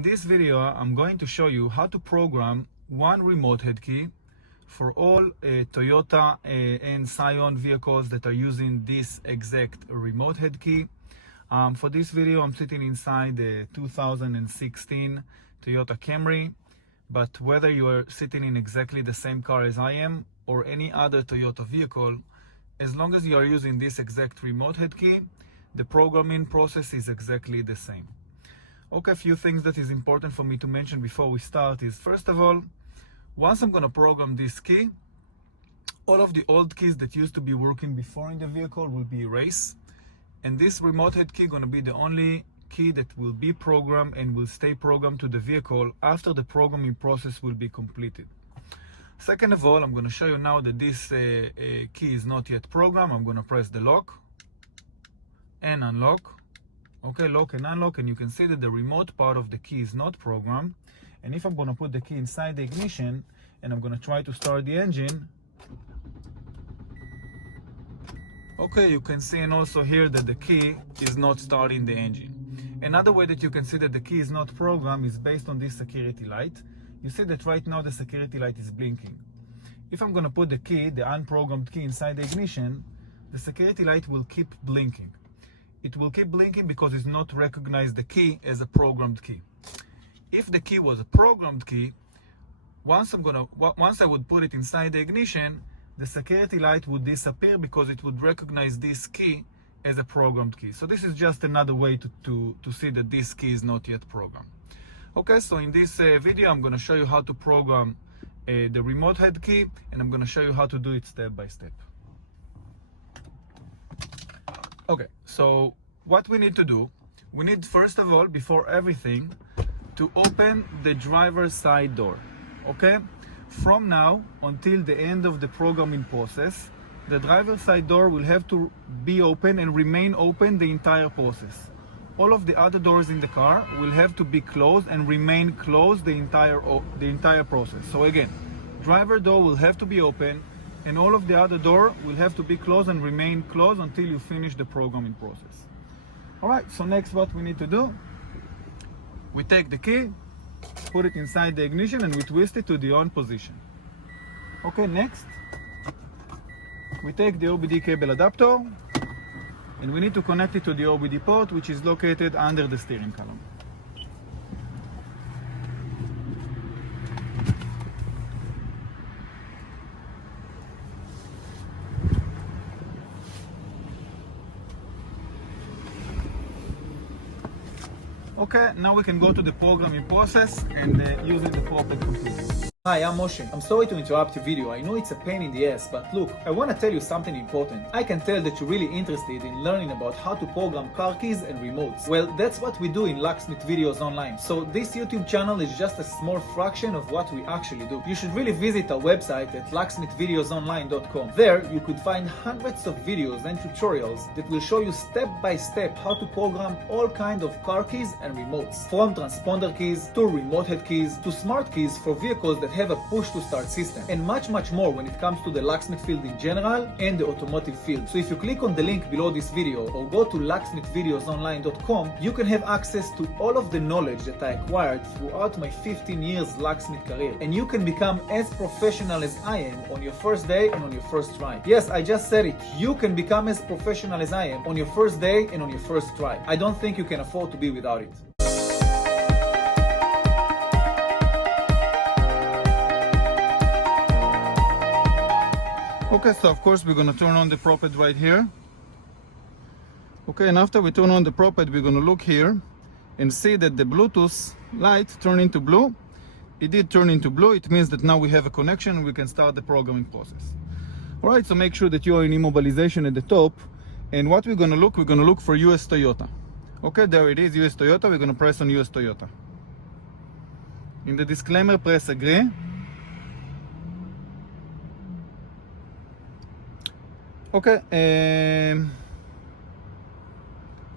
In this video, I'm going to show you how to program one remote head key for all Toyota and Scion vehicles that are using this exact remote head key. For this video, I'm sitting inside the 2016 Toyota Camry, but whether you are sitting in exactly the same car as I am or any other Toyota vehicle, as long as you are using this exact remote head key, the programming process is exactly the same. Okay, a few things that is important for me to mention before we start is, first of all, once I'm going to program this key, all of the old keys that used to be working before in the vehicle will be erased, and this remote head key going to be the only key that will be programmed and will stay programmed to the vehicle after the programming process will be completed. Second of all, I'm going to show you now that this key is not yet programmed. I'm going to press the lock and unlock. Okay, lock and unlock, and you can see that the remote part of the key is not programmed. And if I'm going to put the key inside the ignition and I'm going to try to start the engine, okay, you can see and also hear that the key is not starting the engine. Another way that you can see that the key is not programmed is based on this security light. You see that right now the security light is blinking. If I'm going to put the key, the unprogrammed key, inside the ignition, the security light will keep blinking. It will keep blinking because it's not recognized the key as a programmed key. If the key was a programmed key, once I would put it inside the ignition, the security light would disappear because it would recognize this key as a programmed key. So this is just another way to see that this key is not yet programmed. Okay, so in this video, I'm going to show you how to program the remote head key, and I'm going to show you how to do it step by step. Okay, so what we need to do, we need first of all, before everything, to open the driver's side door. Okay, from now until the end of the programming process, the driver's side door will have to be open and remain open the entire process. All of the other doors in the car will have to be closed and remain closed the entire process. So again, driver door will have to be open, and all of the other door will have to be closed and remain closed until you finish the programming process. All right, so next what we need to do, we take the key, put it inside the ignition, and we twist it to the on position. Okay, next, we take the OBD cable adapter, and we need to connect it to the OBD port, which is located under the steering column. Okay, now we can go to the programming process and use it the proper computer. Hi, I'm Moshe. I'm sorry to interrupt your video. I know it's a pain in the ass, but look, I want to tell you something important. I can tell that you're really interested in learning about how to program car keys and remotes. Well, that's what we do in Locksmith Videos Online. So this YouTube channel is just a small fraction of what we actually do. You should really visit our website at locksmithvideosonline.com. There, you could find hundreds of videos and tutorials that will show you step by step how to program all kinds of car keys and remotes. From transponder keys to remote head keys to smart keys for vehicles that have a push-to-start system, and much more when it comes to the locksmith field in general and the automotive field. So if you click on the link below this video or go to locksmithvideosonline.com, you can have access to all of the knowledge that I acquired throughout my 15 years locksmith career, and you can become as professional as I am on your first day and on your first try. Yes, I just said it. You can become as professional as I am on your first day and on your first try. I don't think you can afford to be without it. Okay, so of course we're going to turn on the prop head right here. Okay, and after we turn on the prop head, we're going to look here and see that the Bluetooth light turned into blue. It did turn into blue. It means that now we have a connection and we can start the programming process. All right, so make sure that you're in immobilization at the top. And what we're going to look for US Toyota. Okay, there it is, US Toyota. We're going to press on US Toyota. In the disclaimer, press agree. Okay,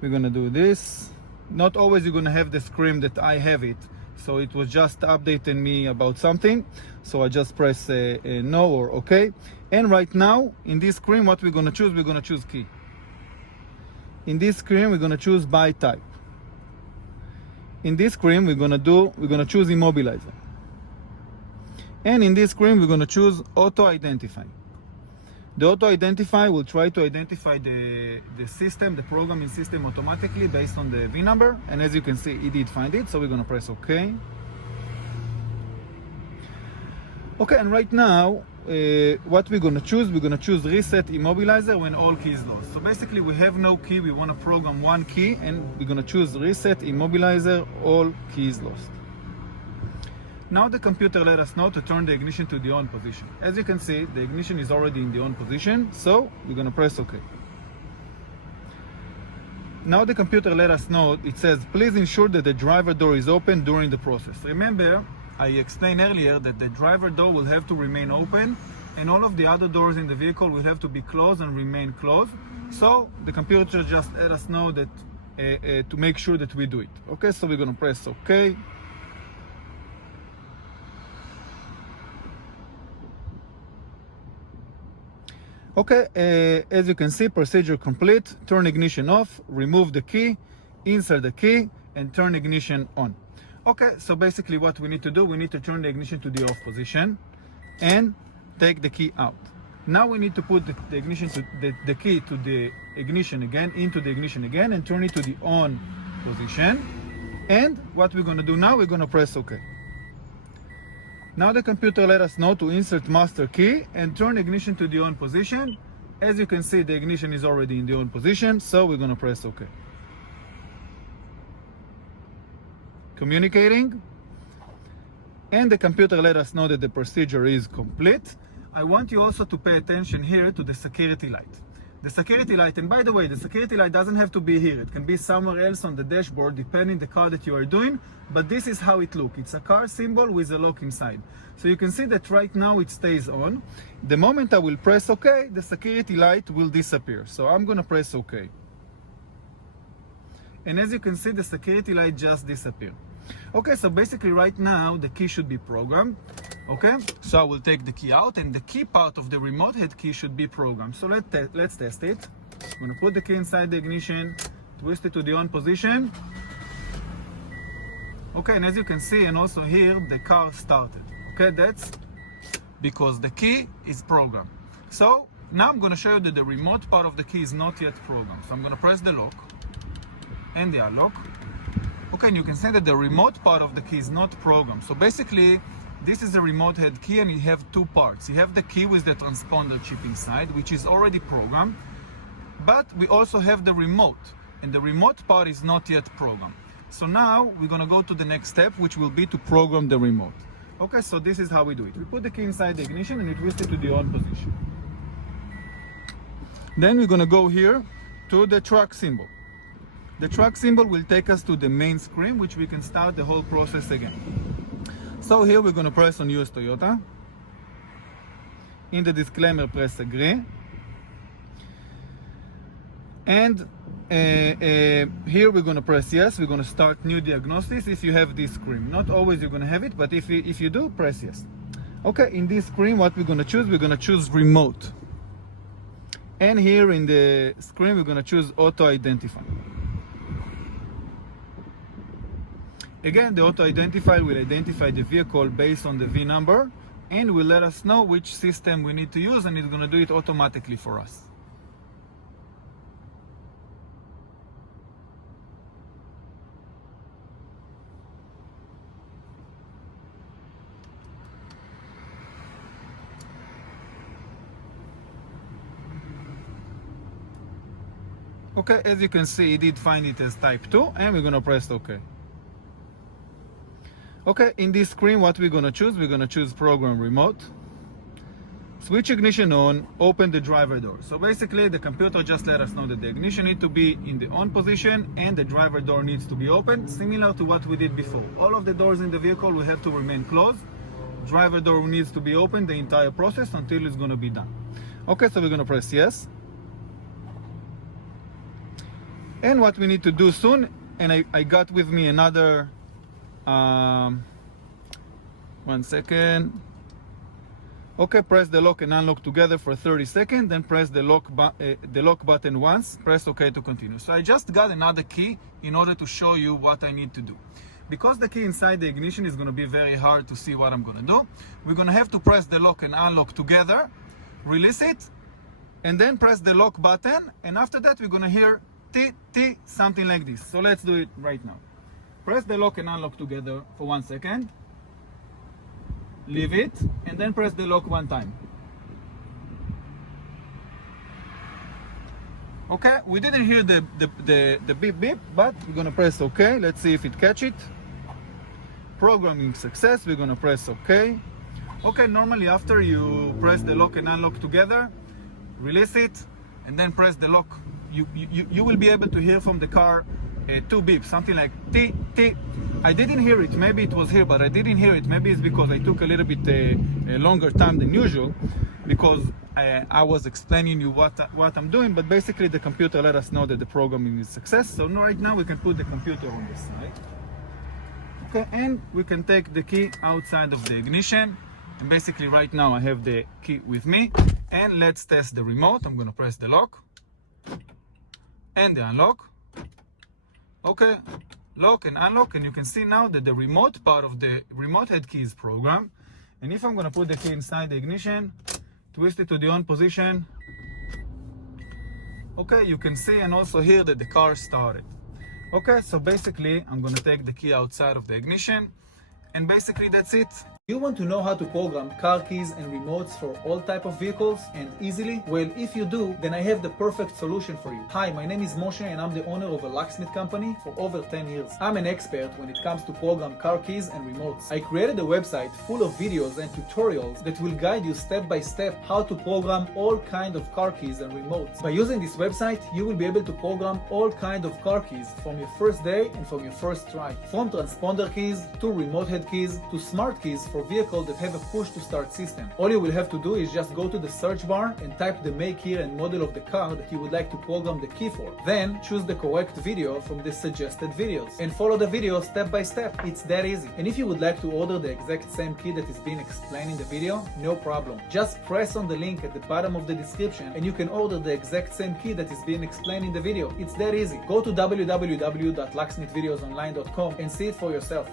we're gonna do this. Not always you're gonna have the screen that I have it, so it was just updating me about something, so I just press no or okay. And right now in this screen, what we're gonna choose key. In this screen, we're going to choose by type. in this screen we're gonna choose Immobilizer. And in this screen we're gonna choose Auto Identify. The Auto Identify will try to identify the system, the programming system automatically based on the V number. And as you can see, it did find it, so we're gonna press OK. Okay, and right now, what we're gonna choose Reset Immobilizer when all keys lost. So basically we have no key, we wanna program one key, and we're gonna choose Reset Immobilizer, all keys lost. Now the computer let us know to turn the ignition to the on position. As you can see, the ignition is already in the on position, so we're gonna press OK. Now the computer let us know, it says, please ensure that the driver door is open during the process. Remember, I explained earlier that the driver door will have to remain open and all of the other doors in the vehicle will have to be closed and remain closed. So the computer just let us know that to make sure that we do it. Okay, so we're gonna press OK. Okay, as you can see, procedure complete. Turn ignition off, remove the key, insert the key, and turn ignition on. Okay, so basically what we need to do, we need to turn the ignition to the off position and take the key out. Now we need to put the ignition to the key to the ignition again, into the ignition again, and turn it to the on position. And what we're gonna do now, we're gonna press OK. Now the computer let us know to insert master key and turn ignition to the on position. As you can see, the ignition is already in the on position, so we're gonna press OK. Communicating. And the computer let us know that the procedure is complete. I want you also to pay attention here to the security light. The security light, and by the way, the security light doesn't have to be here. It can be somewhere else on the dashboard, depending the car that you are doing, but this is how it looks. It's a car symbol with a lock inside. So you can see that right now it stays on. The moment I will press OK, the security light will disappear. So I'm gonna press OK. And as you can see, the security light just disappeared. Okay, so basically right now the key should be programmed. Okay, so I will take the key out and the key part of the remote head key should be programmed. So let's test it. I'm gonna put the key inside the ignition, twist it to the on position. Okay, and as you can see, and also here, the car started. Okay, that's because the key is programmed. So now I'm gonna show you that the remote part of the key is not yet programmed. So I'm gonna press the lock and the unlock. Okay, and you can see that the remote part of the key is not programmed. So basically, this is a remote head key and you have two parts. You have the key with the transponder chip inside, which is already programmed, but we also have the remote, and the remote part is not yet programmed. So now we're gonna go to the next step, which will be to program the remote. Okay, so this is how we do it. We put the key inside the ignition and we twist it to the on position. Then we're gonna go here to the truck symbol. The truck symbol will take us to the main screen, which we can start the whole process again. So here we're going to press on US Toyota. In the disclaimer, press agree. And here we're going to press yes. We're going to start new diagnosis if you have this screen. Not always you're going to have it, but if you do, press yes. Okay, in this screen, what we're going to choose? We're going to choose remote. And here in the screen, we're going to choose auto identify. Again, the auto identifier will identify the vehicle based on the V number and will let us know which system we need to use, and it's going to do it automatically for us. Okay, as you can see, it did find it as type 2, and we're going to press OK. Okay, in this screen, what we're going to choose? We're going to choose program remote. Switch ignition on, open the driver door. So basically, the computer just let us know that the ignition needs to be in the on position and the driver door needs to be open, similar to what we did before. All of the doors in the vehicle will have to remain closed. Driver door needs to be open the entire process until it's going to be done. Okay, so we're going to press yes. And what we need to do soon, and I got with me another 1 second. Okay, press the lock and unlock together for 30 seconds, then press the lock button once, press OK to continue. So I just got another key in order to show you what I need to do. because the key inside the ignition is going to be very hard to see what I'm going to do, we're going to have to press the lock and unlock together, release it, and then press the lock button, and after that we're going to hear T, T, something like this. So let's do it right now. Press the lock and unlock together for 1 second, leave it, and then press the lock one time. Okay, we didn't hear the beep beep, but we're gonna press OK. Let's see if it catch it. Programming success, we're gonna press OK. Okay, normally after you press the lock and unlock together, release it, and then press the lock, you will be able to hear from the car two beeps, something like T, T. I didn't hear it, maybe it was here, but I didn't hear it. Maybe it's because I took a little bit a longer time than usual, because I was explaining you what I'm doing, but basically the computer let us know that the programming is success. So right now we can put the computer on this side. Okay, and we can take the key outside of the ignition. And basically right now I have the key with me. And let's test the remote. I'm gonna press the lock and the unlock. Okay, lock and unlock, and you can see now that the remote part of the Remote-Head key is programmed. And if I'm gonna put the key inside the ignition, twist it to the on position, okay, you can see and also hear that the car started. Okay, so basically I'm gonna take the key outside of the ignition, and basically that's it. You want to know how to program car keys and remotes for all type of vehicles and easily? Well, if you do, then I have the perfect solution for you. Hi, my name is Moshe and I'm the owner of a locksmith company for over 10 years. I'm an expert when it comes to program car keys and remotes. I created a website full of videos and tutorials that will guide you step by step how to program all kind of car keys and remotes. By using this website, you will be able to program all kind of car keys from your first day and from your first try. From transponder keys to Remote-Head keys to smart keys for vehicles that have a push to start system. All you will have to do is just go to the search bar and type the make, year and model of the car that you would like to program the key for. Then choose the correct video from the suggested videos and follow the video step by step. It's that easy. And if you would like to order the exact same key that is being explained in the video, no problem. Just press on the link at the bottom of the description and you can order the exact same key that is being explained in the video. It's that easy. Go to www.locksmithvideosonline.com and see it for yourself.